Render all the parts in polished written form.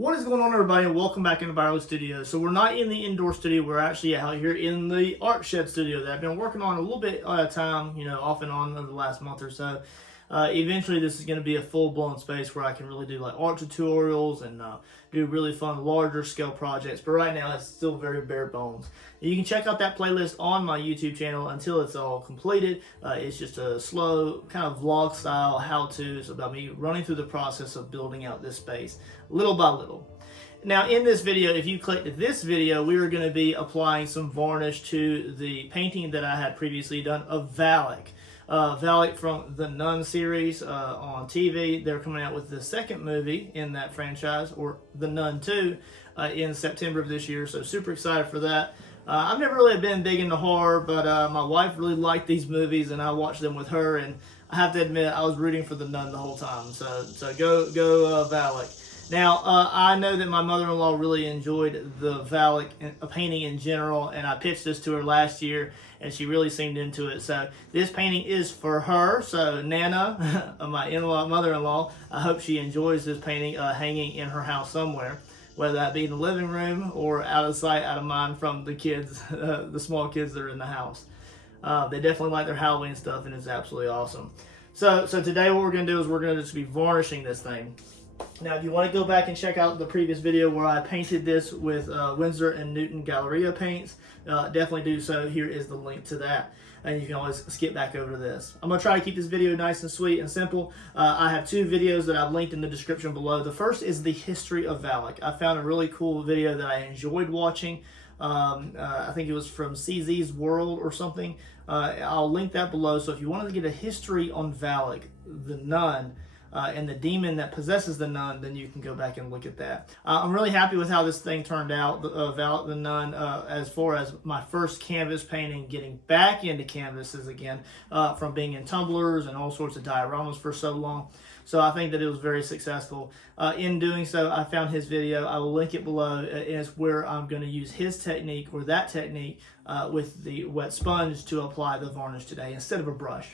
What is going on, everybody, and welcome back into Valak Studio. So we're not in the indoor studio, we're actually out here in the art shed studio that I've been working on a little bit at a time, off and on over the last month or so. Eventually this is going to be a full-blown space where I can really do like art tutorials and do really fun larger scale projects, but right now it's still very bare bones. You can check out that playlist on my YouTube channel until it's all completed. It's just a slow kind of vlog style how-to. It's about me running through the process of building out this space little by little. Now in this video, if you clicked this video, we were going to be applying some varnish to the painting that I had previously done of Valak. Valak from the Nun series on TV. They're coming out with the second movie in that franchise, or The Nun 2, in September of this year, so super excited for that. I've never really been big into horror, but my wife really liked these movies and I watched them with her, and I have to admit I was rooting for the Nun the whole time, so go Valak. Now, I know that my mother-in-law really enjoyed the Valak painting in general, and I pitched this to her last year, and she really seemed into it. So this painting is for her. So Nana, my mother-in-law, I hope she enjoys this painting hanging in her house somewhere, whether that be in the living room or out of sight, out of mind from the kids, the small kids that are in the house. They definitely like their Halloween stuff, and it's absolutely awesome. So today what we're going to do is we're going to just be varnishing this thing. Now, if you want to go back and check out the previous video where I painted this with Winsor & Newton Galleria paints, definitely do so. Here is the link to that. And you can always skip back over to this. I'm going to try to keep this video nice and sweet and simple. I have two videos that I've linked in the description below. The first is the history of Valak. I found a really cool video that I enjoyed watching. I think it was from CZ's World or something. I'll link that below. So if you wanted to get a history on Valak, the Nun, and the demon that possesses the Nun, then you can go back and look at that. I'm really happy with how this thing turned out, Valak the Nun, as far as my first canvas painting, getting back into canvases again, from being in tumblers and all sorts of dioramas for so long. So I think that it was very successful. In doing so, I found his video. I will link it below. It's where I'm going to use his technique, or that technique, with the wet sponge to apply the varnish today instead of a brush.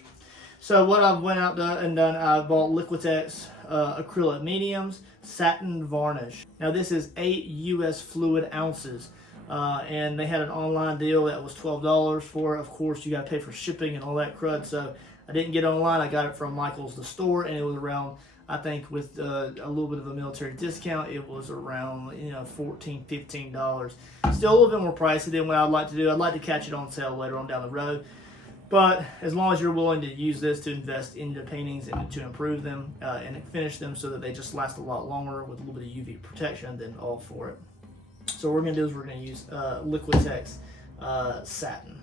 So what I've went out and done, I bought Liquitex acrylic mediums, Satin Varnish. Now this is 8 US fluid ounces, and they had an online deal that was $12 for it. Of course, you got to pay for shipping and all that crud, so I didn't get it online. I got it from Michael's, the store, and it was around, I think with a little bit of a military discount, it was around $14, $15. Still a little bit more pricey than what I'd like to do. I'd like to catch it on sale later on down the road. But as long as you're willing to use this to invest into paintings and to improve them and finish them so that they just last a lot longer with a little bit of UV protection, then all for it. So what we're going to do is we're going to use Liquitex Satin.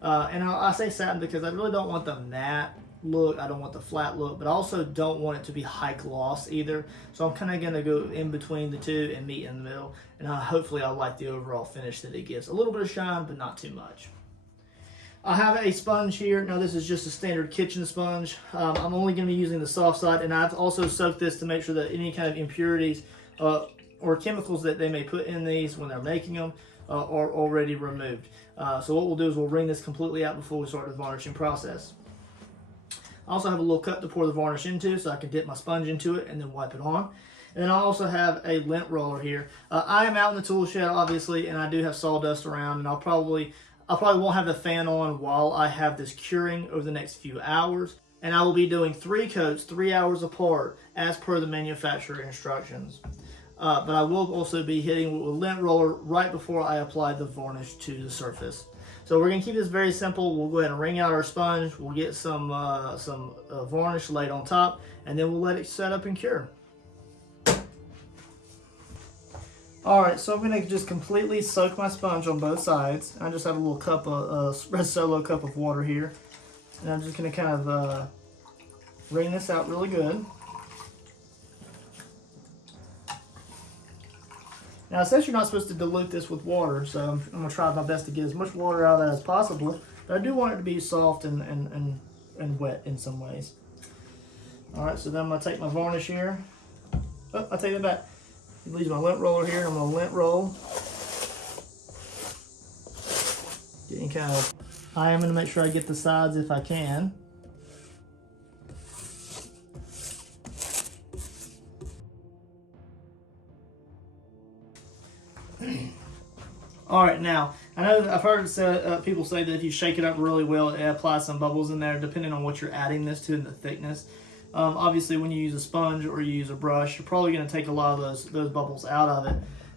And I say satin because I really don't want the matte look. I don't want the flat look, but I also don't want it to be high gloss either. So I'm kind of going to go in between the two and meet in the middle. And hopefully I like the overall finish that it gives. A little bit of shine, but not too much. I have a sponge here. Now this is just a standard kitchen sponge. I'm only going to be using the soft side, and I've also soaked this to make sure that any kind of impurities or chemicals that they may put in these when they're making them are already removed. So what we'll do is we'll wring this completely out before we start the varnishing process. I also have a little cup to pour the varnish into so I can dip my sponge into it and then wipe it on. And then I also have a lint roller here. I am out in the tool shed, obviously, and I do have sawdust around, and I'll probably won't have the fan on while I have this curing over the next few hours. And I will be doing 3 coats, 3 hours apart, as per the manufacturer instructions. But I will also be hitting with a lint roller right before I apply the varnish to the surface. So we're going to keep this very simple. We'll go ahead and wring out our sponge. We'll get some varnish laid on top, and then we'll let it set up and cure. Alright, so I'm going to just completely soak my sponge on both sides. I just have a little cup of Red Solo cup of water here. And I'm just going to kind of wring this out really good. Now it says you're not supposed to dilute this with water, so I'm going to try my best to get as much water out of that as possible. But I do want it to be soft and wet in some ways. Alright, so then I'm going to take my varnish here. Oh, I'll take it back. Leave my lint roller here. I'm going to lint roll. I am going to make sure I get the sides if I can. All right, now I know that I've heard people say that if you shake it up really well, it applies some bubbles in there, depending on what you're adding this to and the thickness. Obviously, when you use a sponge or you use a brush, you're probably going to take a lot of those bubbles out of it.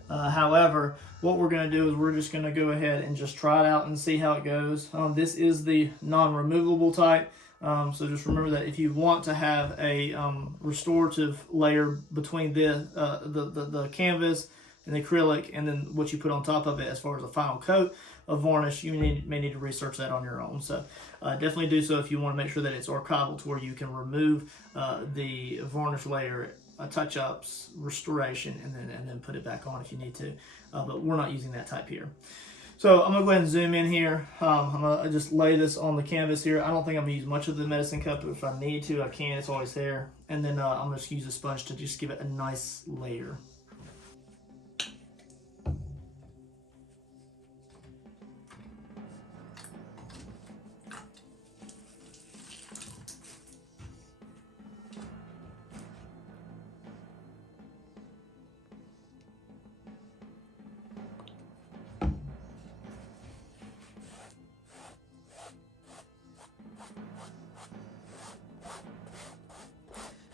However, what we're going to do is we're just going to go ahead and just try it out and see how it goes. This is the non-removable type. So just remember that if you want to have a restorative layer between the canvas and the acrylic, and then what you put on top of it as far as the final coat of varnish, you may need to research that on your own. So definitely do so if you want to make sure that it's archival to where you can remove the varnish layer, touch-ups, restoration, and then put it back on if you need to. But we're not using that type here. So I'm going to go ahead and zoom in here. I'm going to just lay this on the canvas here. I don't think I'm going to use much of the medicine cup, but if I need to, I can. It's always there. And then I'm going to just use a sponge to just give it a nice layer.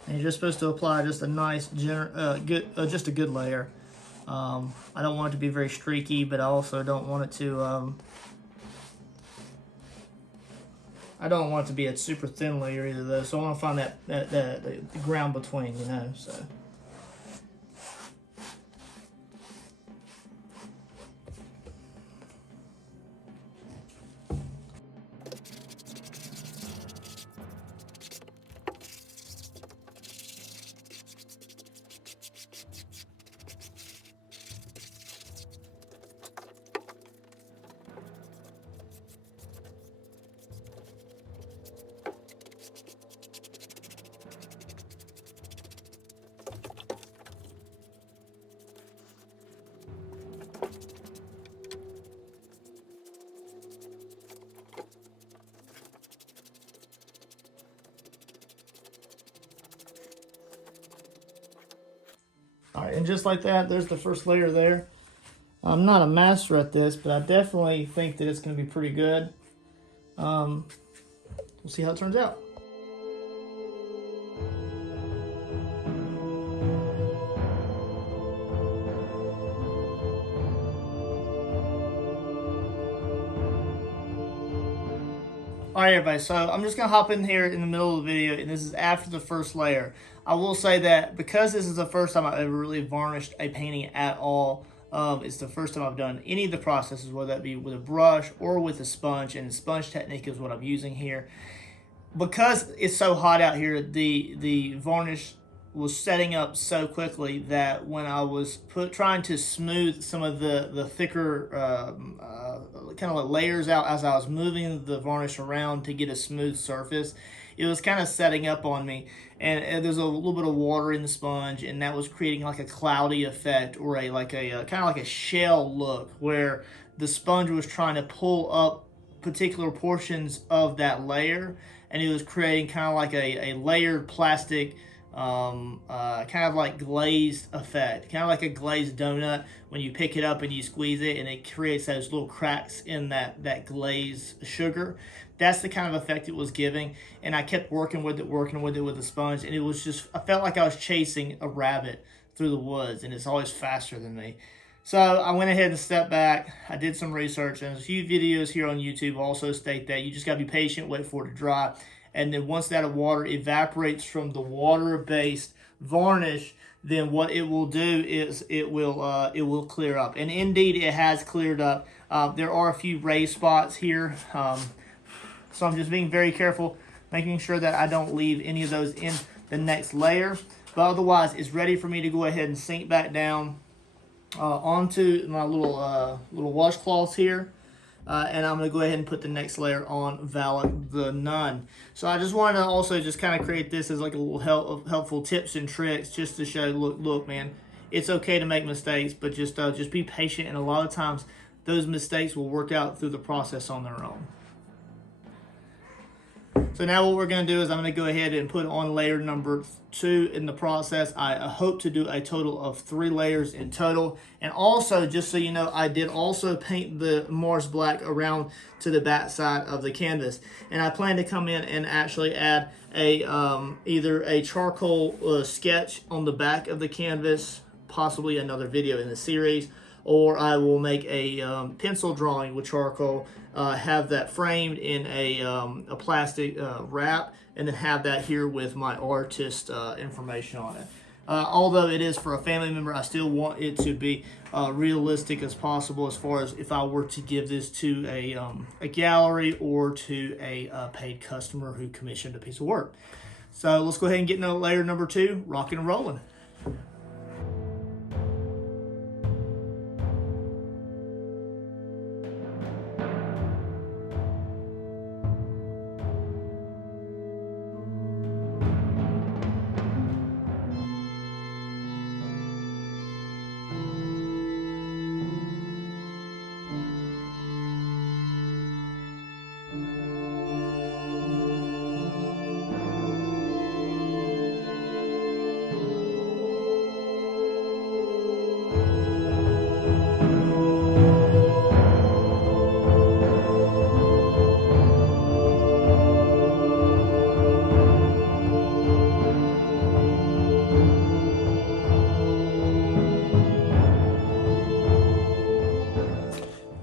And you're just supposed to apply just a nice, just a good layer. I don't want it to be very streaky, but I also don't want it to. I don't want it to be a super thin layer either, though. So I want to find the ground between, you know. So. All right, and just like that, there's the first layer there. I'm not a master at this, but I definitely think that it's going to be pretty good. We'll see how it turns out. Alright everybody, so I'm just going to hop in here in the middle of the video, and this is after the first layer. I will say that because this is the first time I've ever really varnished a painting at all, it's the first time I've done any of the processes, whether that be with a brush or with a sponge, and the sponge technique is what I'm using here. Because it's so hot out here, the varnish was setting up so quickly that when I was trying to smooth some of the thicker kind of like layers out as I was moving the varnish around to get a smooth surface, it was kind of setting up on me, and there's a little bit of water in the sponge, and that was creating like a cloudy effect, or a kind of like a shell look, where the sponge was trying to pull up particular portions of that layer, and it was creating kind of like a layered plastic, kind of like glazed effect, kind of like a glazed donut when you pick it up and you squeeze it, and it creates those little cracks in that glazed sugar. That's the kind of effect it was giving, and I kept working with it with the sponge, and it was just, I felt like I was chasing a rabbit through the woods, and it's always faster than me. So I went ahead and stepped back. I did some research, and a few videos here on YouTube also state that you just got to be patient, wait for it to dry. And then once that water evaporates from the water-based varnish, then what it will do is it will clear up. And indeed, it has cleared up. There are a few raised spots here, so I'm just being very careful, making sure that I don't leave any of those in the next layer. But otherwise, it's ready for me to go ahead and sink back down onto my little washcloths here. And I'm going to go ahead and put the next layer on Valak the Nun. So I just wanted to also just kind of create this as like a little helpful tips and tricks, just to show, look, man, it's okay to make mistakes, but just be patient, and a lot of times those mistakes will work out through the process on their own. So now what we're going to do is I'm going to go ahead and put on layer number 2 in the process. I hope to do a total of 3 layers in total. And also, just so you know, I did also paint the Mars Black around to the back side of the canvas. And I plan to come in and actually add a either a charcoal sketch on the back of the canvas, possibly another video in the series, or I will make a pencil drawing with charcoal, have that framed in a plastic wrap, and then have that here with my artist information on it. Although it is for a family member, I still want it to be realistic as possible as far as if I were to give this to a gallery or to a paid customer who commissioned a piece of work. So let's go ahead and get into layer number 2, rocking and rolling.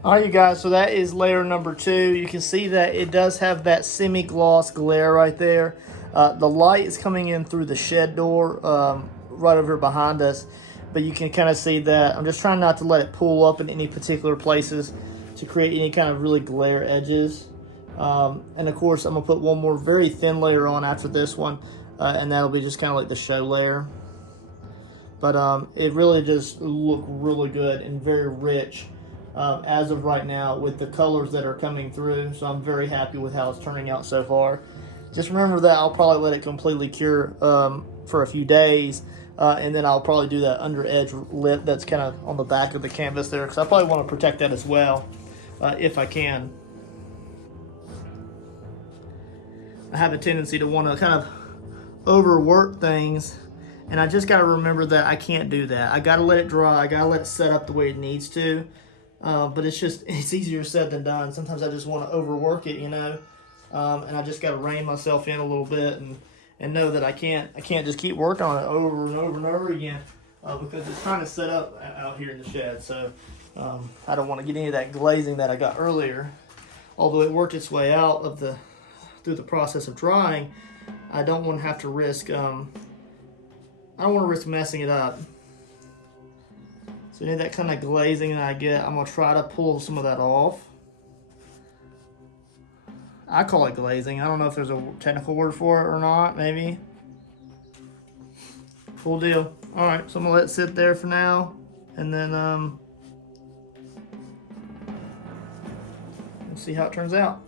All right, you guys, so that is layer number 2. You can see that it does have that semi-gloss glare right there. The light is coming in through the shed door right over behind us, but you can kind of see that. I'm just trying not to let it pull up in any particular places to create any kind of really glare edges. And of course, I'm gonna put one more very thin layer on after this one, and that'll be just kind of like the show layer. But it really just look really good and very rich. As of right now with the colors that are coming through, so I'm very happy with how it's turning out so far. Just remember that I'll probably let it completely cure for a few days, and then I'll probably do that under edge lip that's kind of on the back of the canvas there, because I probably want to protect that as well if I can. I have a tendency to want to kind of overwork things, and I just got to remember that I can't do that. I got to let it dry. I got to let it set up the way it needs to. But it's easier said than done. Sometimes I just want to overwork it, you know, and I just got to rein myself in a little bit and know that I can't just keep working on it over and over and over again because it's kind of set up out here in the shed. So I don't want to get any of that glazing that I got earlier. Although it worked its way out of through the process of drying, I don't want to have to risk. I don't want to risk messing it up. So any of that kind of glazing that I get, I'm going to try to pull some of that off. I call it glazing. I don't know if there's a technical word for it or not, maybe. Cool deal. All right, so I'm going to let it sit there for now. And then we'll see how it turns out.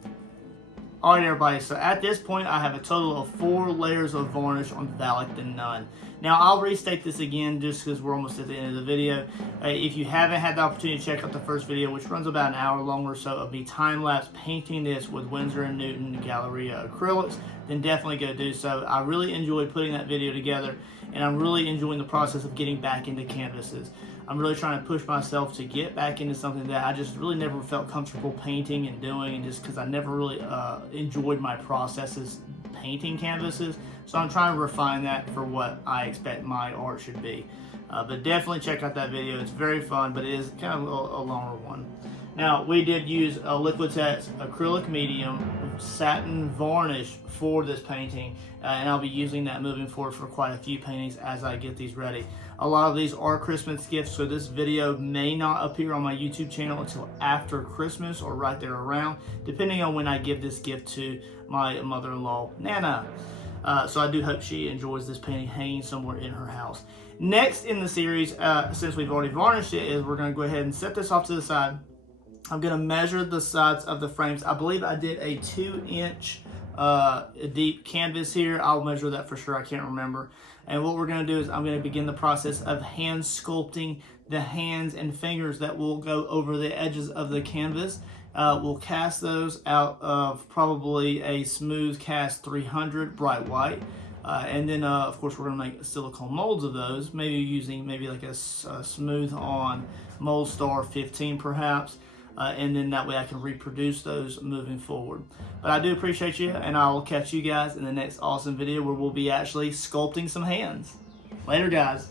All right, everybody, so at this point, I have a total of 4 layers of varnish on Valak the Nun. Now, I'll restate this again just because we're almost at the end of the video. If you haven't had the opportunity to check out the first video, which runs about an hour long or so of me time-lapse painting this with Winsor & Newton Galleria acrylics, then definitely go do so. I really enjoyed putting that video together, and I'm really enjoying the process of getting back into canvases. I'm really trying to push myself to get back into something that I just really never felt comfortable painting and doing, and just because I never really enjoyed my processes painting canvases. So I'm trying to refine that for what I expect my art should be. But definitely check out that video. It's very fun, but it is kind of a longer one. Now, we did use a Liquitex acrylic medium satin varnish for this painting, and I'll be using that moving forward for quite a few paintings as I get these ready. A lot of these are Christmas gifts, so this video may not appear on my YouTube channel until after Christmas or right there around, depending on when I give this gift to my mother-in-law, Nana. So I do hope she enjoys this painting hanging somewhere in her house. Next in the series, since we've already varnished it, is we're going to go ahead and set this off to the side. I'm going to measure the sides of the frames. I believe I did a 2-inch deep canvas here. I'll measure that for sure. I can't remember. And what we're going to do is I'm going to begin the process of hand sculpting the hands and fingers that will go over the edges of the canvas. We'll cast those out of probably a smooth cast 300 bright white. And then, of course, we're going to make silicone molds of those, maybe using like a smooth on Mold Star 15 perhaps. And then that way I can reproduce those moving forward. But I do appreciate you, and I will catch you guys in the next awesome video where we'll be actually sculpting some hands. Later, guys.